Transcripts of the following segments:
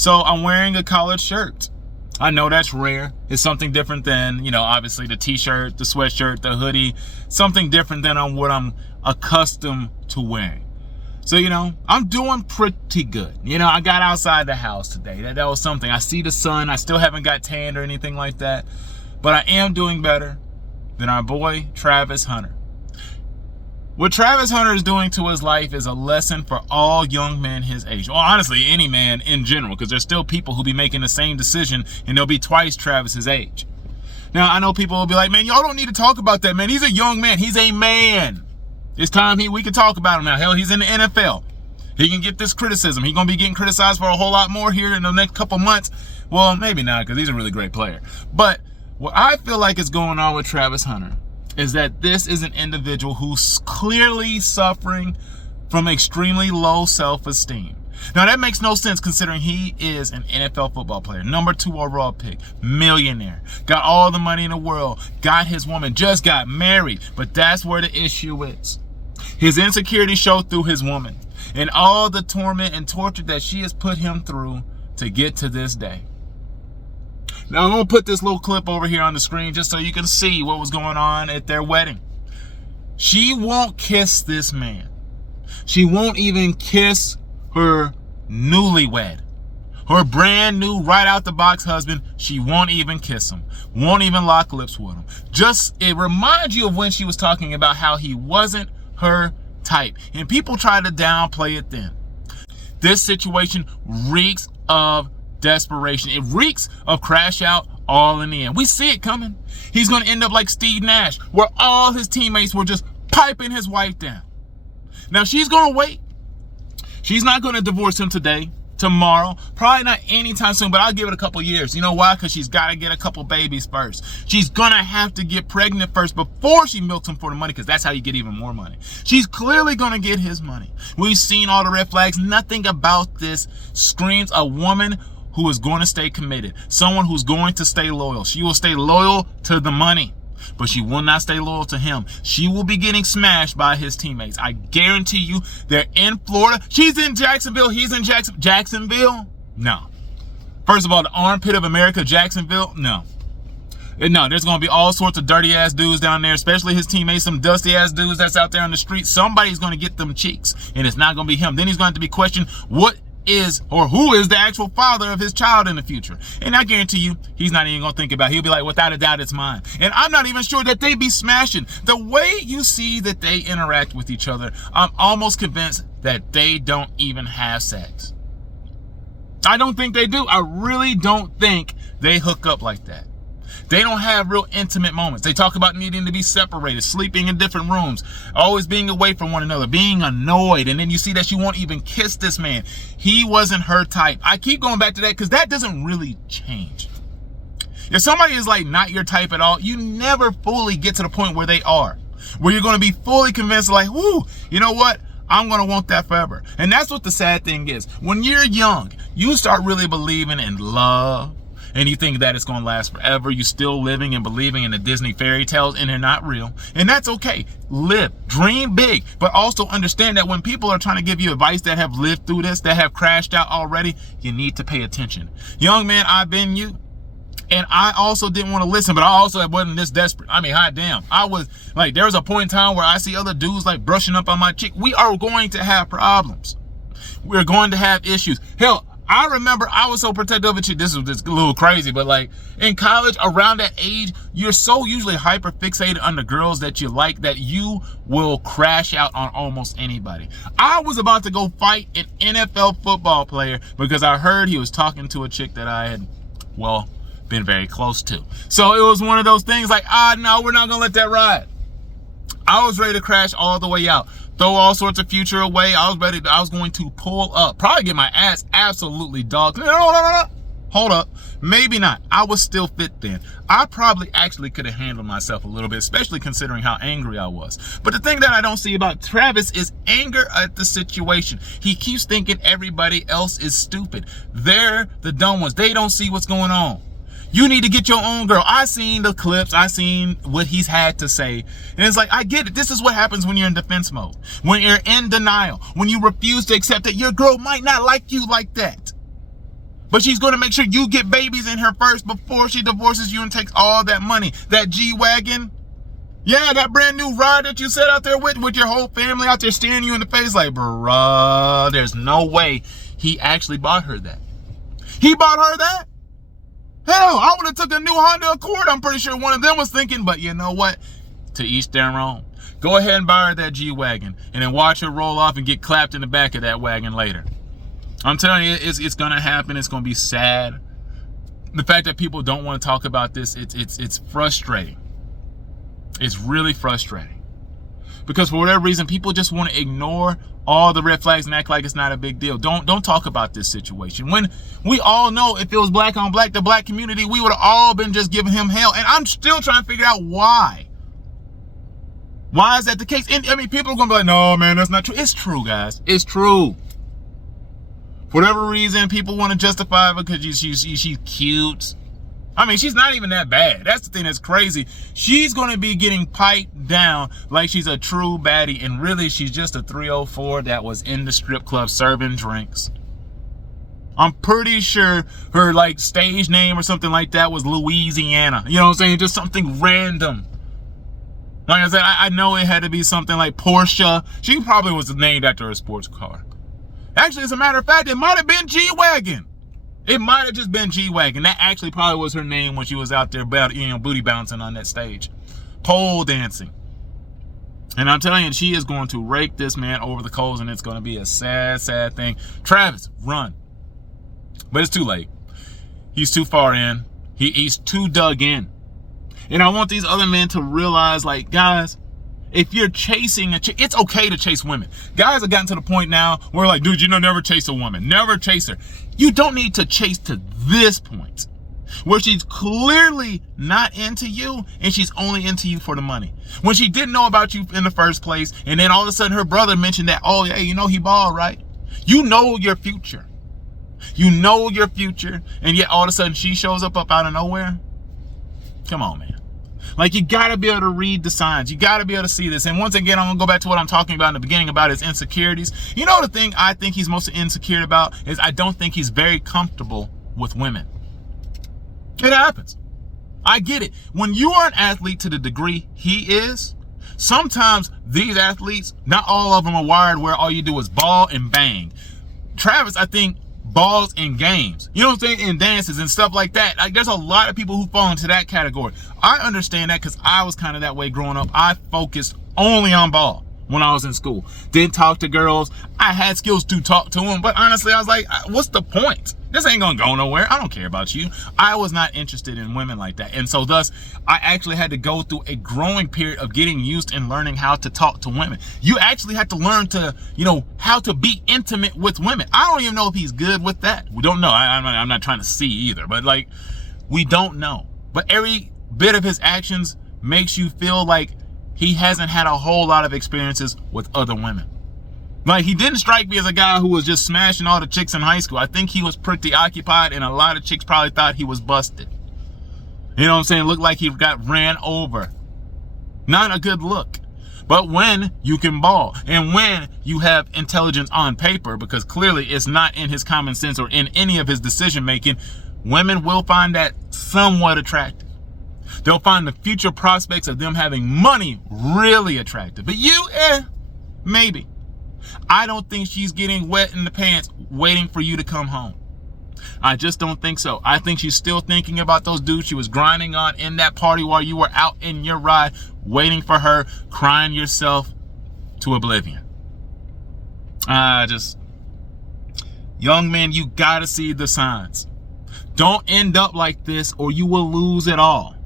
So I'm wearing a collared shirt. I know that's rare. It's something different than, obviously the t-shirt, the sweatshirt, the hoodie, something different than on what I'm accustomed to wearing. So, I'm doing pretty good. I got outside the house today. That was something. I see the sun. I still haven't got tanned or anything like that. But I am doing better than our boy, Travis Hunter. What Travis Hunter is doing to his life is a lesson for all young men his age. Well, honestly, any man in general, because there's still people who be making the same decision, and they'll be twice Travis's age. Now, I know people will be like, man, y'all don't need to talk about that, man. He's a young man. He's a man. It's time we can talk about him now. Hell, he's in the NFL. He can get this criticism. He's going to be getting criticized for a whole lot more here in the next couple months. Well, maybe not, because he's a really great player. But what I feel like is going on with Travis Hunter is that this is an individual who's clearly suffering from extremely low self-esteem. Now, that makes no sense considering he is an NFL football player, number 2 overall pick, millionaire, got all the money in the world, got his woman, just got married. But that's where the issue is. His insecurity showed through his woman and all the torment and torture that she has put him through to get to this day. Now, I'm going to put this little clip over here on the screen just so you can see what was going on at their wedding. She won't kiss this man. She won't even kiss her newlywed, her brand new right out the box husband. She won't even kiss him, won't even lock lips with him. It reminds you of when she was talking about how he wasn't her type, and people try to downplay it then. This situation reeks of desperation. It reeks of crash out all in the end. We see it coming. He's going to end up like Steve Nash, where all his teammates were just piping his wife down. Now, she's going to wait. She's not going to divorce him today, tomorrow, probably not anytime soon, but I'll give it a couple years. You know why? Because she's got to get a couple babies first. She's going to have to get pregnant first before she milks him for the money, because that's how you get even more money. She's clearly going to get his money. We've seen all the red flags. Nothing about this screams a woman who is going to stay committed, someone who's going to stay loyal. She will stay loyal to the money, but she will not stay loyal to him. She will be getting smashed by his teammates. I guarantee you. They're in Florida. She's in Jacksonville. He's in Jacksonville? No. First of all, the armpit of America, Jacksonville? No. No, there's going to be all sorts of dirty-ass dudes down there, especially his teammates, some dusty-ass dudes that's out there on the street. Somebody's going to get them cheeks, and it's not going to be him. Then he's going to have to be questioned what is or who is the actual father of his child in the future. And I guarantee you, he's not even gonna think about it. He'll be like, without a doubt, it's mine. And I'm not even sure that they be smashing. The way you see that they interact with each other, I'm almost convinced that they don't even have sex. I don't think they do. I really don't think they hook up like that. They don't have real intimate moments. They talk about needing to be separated, sleeping in different rooms, always being away from one another, being annoyed. And then you see that she won't even kiss this man. He wasn't her type. I keep going back to that because that doesn't really change. If somebody is like not your type at all, you never fully get to the point where they are, where you're going to be fully convinced like, whoo, you know what? I'm going to want that forever. And that's what the sad thing is. When you're young, you start really believing in love. And you think that it's going to last forever. You're still living and believing in the Disney fairy tales, and they're not real. And that's okay. Live, dream big, but also understand that when people are trying to give you advice that have lived through this, that have crashed out already, you need to pay attention. Young man, I've been you. And I also didn't want to listen, but I also wasn't this desperate. I mean, hot damn. I was like, there was a point in time where I see other dudes like brushing up on my chick. We are going to have problems. We're going to have issues. Hell, I remember I was so protective of you. This is just a little crazy, but like in college, around that age, you're so usually hyper fixated on the girls that you like that you will crash out on almost anybody. I was about to go fight an NFL football player because I heard he was talking to a chick that I had, well, been very close to. So it was one of those things like, no, we're not going to let that ride. I was ready to crash all the way out. Throw all sorts of future away. I was going to pull up. Probably get my ass absolutely dogged. No. Hold up. Maybe not. I was still fit then. I probably actually could have handled myself a little bit, especially considering how angry I was. But the thing that I don't see about Travis is anger at the situation. He keeps thinking everybody else is stupid. They're the dumb ones. They don't see what's going on. You need to get your own girl. I seen the clips. I seen what he's had to say. And it's like, I get it. This is what happens when you're in defense mode. When you're in denial. When you refuse to accept that your girl might not like you like that. But she's going to make sure you get babies in her first before she divorces you and takes all that money. That G-Wagon. Yeah, that brand new ride that you sat out there with your whole family out there staring you in the face like, bruh, there's no way he actually bought her that. He bought her that? Hell, I would have took a new Honda Accord. I'm pretty sure one of them was thinking, but you know what? To each their own. Go ahead and buy her that G-Wagon and then watch her roll off and get clapped in the back of that wagon later. I'm telling you, it's going to happen. It's going to be sad. The fact that people don't want to talk about this, it's frustrating. It's really frustrating. Because for whatever reason, people just want to ignore all the red flags and act like it's not a big deal. Don't talk about this situation. When we all know if it was black on black, the black community, we would have all been just giving him hell. And I'm still trying to figure out why. Why is that the case? And I mean, people are going to be like, no, man, that's not true. It's true, guys. It's true. For whatever reason, people want to justify it because she's cute. I mean, she's not even that bad. That's the thing that's crazy. She's going to be getting piped down like she's a true baddie. And really, she's just a 304 that was in the strip club serving drinks. I'm pretty sure her like stage name or something like that was Louisiana. You know what I'm saying? Just something random. Like I said, I know it had to be something like Porsche. She probably was named after a sports car. Actually, as a matter of fact, it might have been G-Wagon. It might have just been G-Wagon. That actually probably was her name when she was out there, booty bouncing on that stage. Pole dancing. And I'm telling you, she is going to rake this man over the coals, and it's going to be a sad, sad thing. Travis, run. But it's too late. He's too far in. He's too dug in. And I want these other men to realize, like, guys, if you're chasing it's okay to chase women. Guys have gotten to the point now where like, dude, never chase a woman. Never chase her. You don't need to chase to this point where she's clearly not into you and she's only into you for the money. When she didn't know about you in the first place, and then all of a sudden her brother mentioned that, oh, yeah, he balled, right? You know your future. You know your future, and yet all of a sudden she shows up out of nowhere. Come on, man. Like, you got to be able to read the signs. You got to be able to see this. And once again, I'm going to go back to what I'm talking about in the beginning about his insecurities. You know, the thing I think he's most insecure about is I don't think he's very comfortable with women. It happens. I get it. When you are an athlete to the degree he is, sometimes these athletes, not all of them are wired where all you do is ball and bang. Travis, I think, balls in games, you know what I'm saying, in dances and stuff like that. Like, there's a lot of people who fall into that category. I understand that because I was kind of that way growing up. I focused only on ball when I was in school. Didn't talk to girls. I had skills to talk to them, but honestly, I was like, what's the point? This ain't gonna go nowhere. I don't care about you. I was not interested in women like that. And so thus, I actually had to go through a growing period of getting used and learning how to talk to women. You actually have to learn to, how to be intimate with women. I don't even know if he's good with that. We don't know. I'm not trying to see either, but like, we don't know. But every bit of his actions makes you feel like he hasn't had a whole lot of experiences with other women. Like, he didn't strike me as a guy who was just smashing all the chicks in high school. I think he was pretty occupied, and a lot of chicks probably thought he was busted. You know what I'm saying? Looked like he got ran over. Not a good look. But when you can ball, and when you have intelligence on paper, because clearly it's not in his common sense or in any of his decision making, women will find that somewhat attractive. They'll find the future prospects of them having money really attractive. But you, maybe. I don't think she's getting wet in the pants waiting for you to come home. I just don't think so. I think she's still thinking about those dudes she was grinding on in that party while you were out in your ride, waiting for her, crying yourself to oblivion. Young man, you gotta see the signs. Don't end up like this or you will lose it all.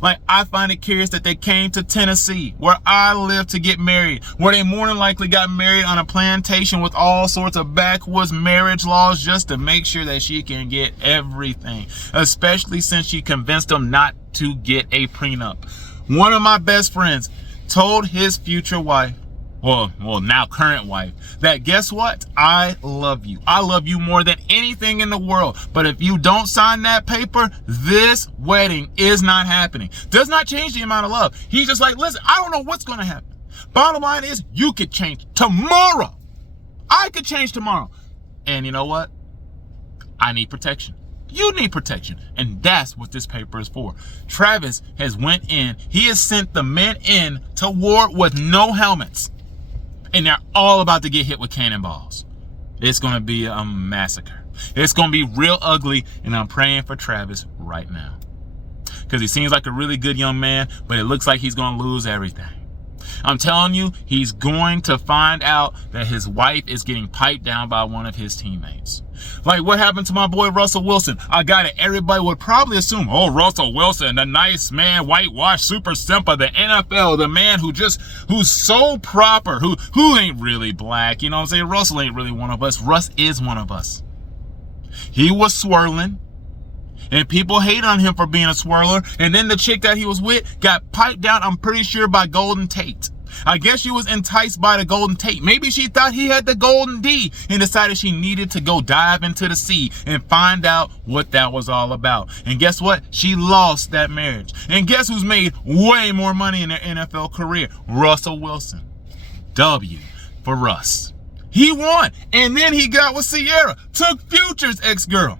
Like, I find it curious that they came to Tennessee, where I live, to get married, where they more than likely got married on a plantation with all sorts of backwoods marriage laws just to make sure that she can get everything, especially since she convinced them not to get a prenup. One of my best friends told his future wife, well, now current wife, that guess what? I love you. I love you more than anything in the world. But if you don't sign that paper, this wedding is not happening. Does not change the amount of love. He's just like, listen, I don't know what's going to happen. Bottom line is, you could change tomorrow. I could change tomorrow. And you know what? I need protection. You need protection. And that's what this paper is for. Travis has went in. He has sent the men in to war with no helmets. And they're all about to get hit with cannonballs. It's going to be a massacre. It's going to be real ugly. And I'm praying for Travis right now. Because he seems like a really good young man, but it looks like he's going to lose everything. I'm telling you, he's going to find out that his wife is getting piped down by one of his teammates. Like what happened to my boy Russell Wilson? I got it. Everybody would probably assume, oh, Russell Wilson, the nice man, whitewashed, super simple, the NFL, the man who's so proper, who ain't really black. You know what I'm saying? Russell ain't really one of us. Russ is one of us. He was swirling. And people hate on him for being a swirler. And then the chick that he was with got piped down, I'm pretty sure, by Golden Tate. I guess she was enticed by the Golden Tate. Maybe she thought he had the Golden D and decided she needed to go dive into the sea and find out what that was all about. And guess what? She lost that marriage. And guess who's made way more money in their NFL career? Russell Wilson. W for Russ. He won. And then he got with Sierra. Took Future's ex-girl.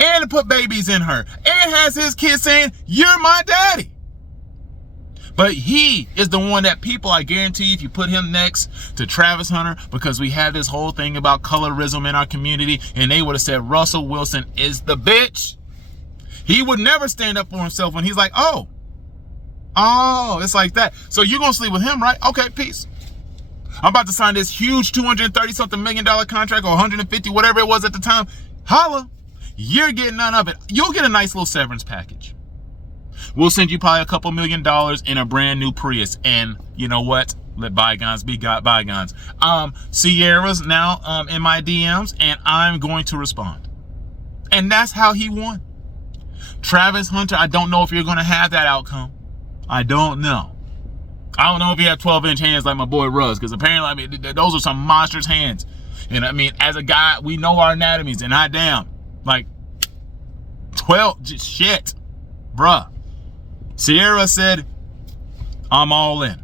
And put babies in her. And has his kids saying, you're my daddy. But he is the one that people, I guarantee, if you put him next to Travis Hunter, because we have this whole thing about colorism in our community, and they would have said Russell Wilson is the bitch. He would never stand up for himself when he's like, oh, it's like that. So you're going to sleep with him, right? Okay, peace. I'm about to sign this huge $230-something million contract, or 150, whatever it was at the time. Holla. You're getting none of it. You'll get a nice little severance package. We'll send you probably a couple $1 million in a brand new Prius. And you know what? Let bygones be bygones. Sierra's now in my DMs, and I'm going to respond. And that's how he won. Travis Hunter, I don't know if you're going to have that outcome. I don't know. I don't know if you have 12-inch hands like my boy Russ, because apparently, I mean, those are some monstrous hands. And I mean, as a guy, we know our anatomies, and I damn. Like 12, just shit, bruh. Sierra said, I'm all in.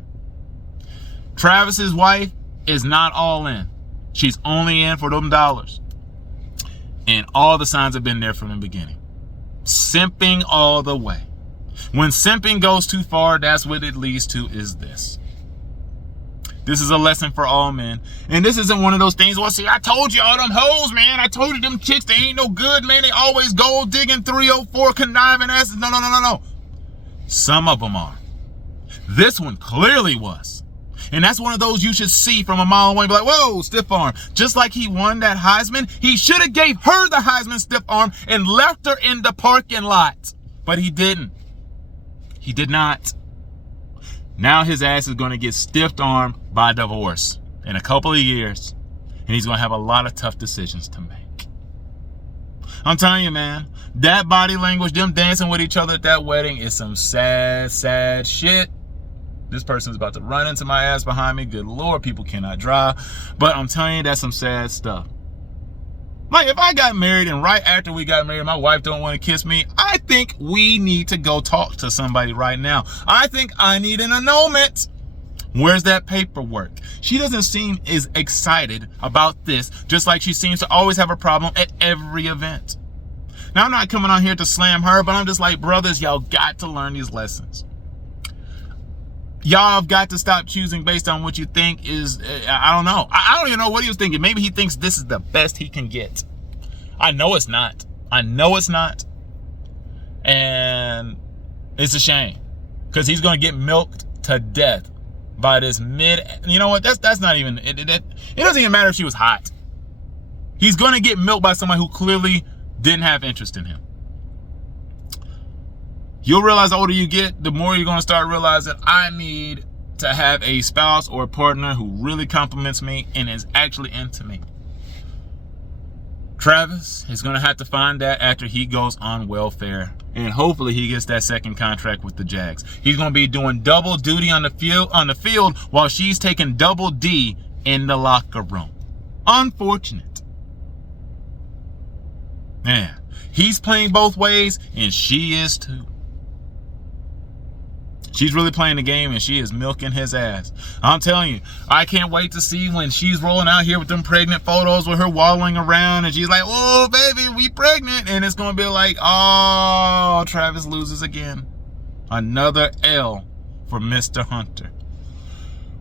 Travis's wife is not all in. She's only in for them dollars. And all the signs have been there from the beginning. Simping all the way. When simping goes too far, that's what it leads to, is this. This is a lesson for all men. And this isn't one of those things, well, see, I told you all them hoes, man. I told you them chicks, they ain't no good, man. They always gold digging 304 conniving asses. No. Some of them are. This one clearly was. And that's one of those you should see from a mile away and be like, whoa, stiff arm. Just like he won that Heisman, he should have gave her the Heisman stiff arm and left her in the parking lot. But he didn't. He did not. Now his ass is going to get stiff armed by divorce in a couple of years. And he's going to have a lot of tough decisions to make. I'm telling you, man, that body language, them dancing with each other at that wedding is some sad, sad shit. This person's about to run into my ass behind me. Good Lord, people cannot drive. But I'm telling you, that's some sad stuff. Like, if I got married and right after we got married, my wife don't want to kiss me, I think we need to go talk to somebody right now. I think I need an annulment. Where's that paperwork? She doesn't seem as excited about this, just like she seems to always have a problem at every event. Now, I'm not coming on here to slam her, but I'm just like, brothers, y'all got to learn these lessons. Y'all have got to stop choosing based on what you think is, I don't know. I don't even know what he was thinking. Maybe he thinks this is the best he can get. I know it's not. I know it's not. And it's a shame. Because he's going to get milked to death by this you know what? That's not even, it doesn't even matter if she was hot. He's going to get milked by somebody who clearly didn't have interest in him. You'll realize the older you get, the more you're going to start realizing I need to have a spouse or a partner who really compliments me and is actually into me. Travis is going to have to find that after he goes on welfare. And hopefully he gets that second contract with the Jags. He's going to be doing double duty on the field while she's taking double D in the locker room. Unfortunate. Man, he's playing both ways and she is too. She's really playing the game, and she is milking his ass. I'm telling you, I can't wait to see when she's rolling out here with them pregnant photos with her waddling around, and she's like, "Oh, baby, we pregnant." And it's going to be like, oh, Travis loses again. Another L for Mr. Hunter.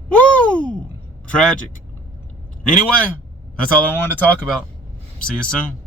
Woo! Tragic. Anyway, that's all I wanted to talk about. See you soon.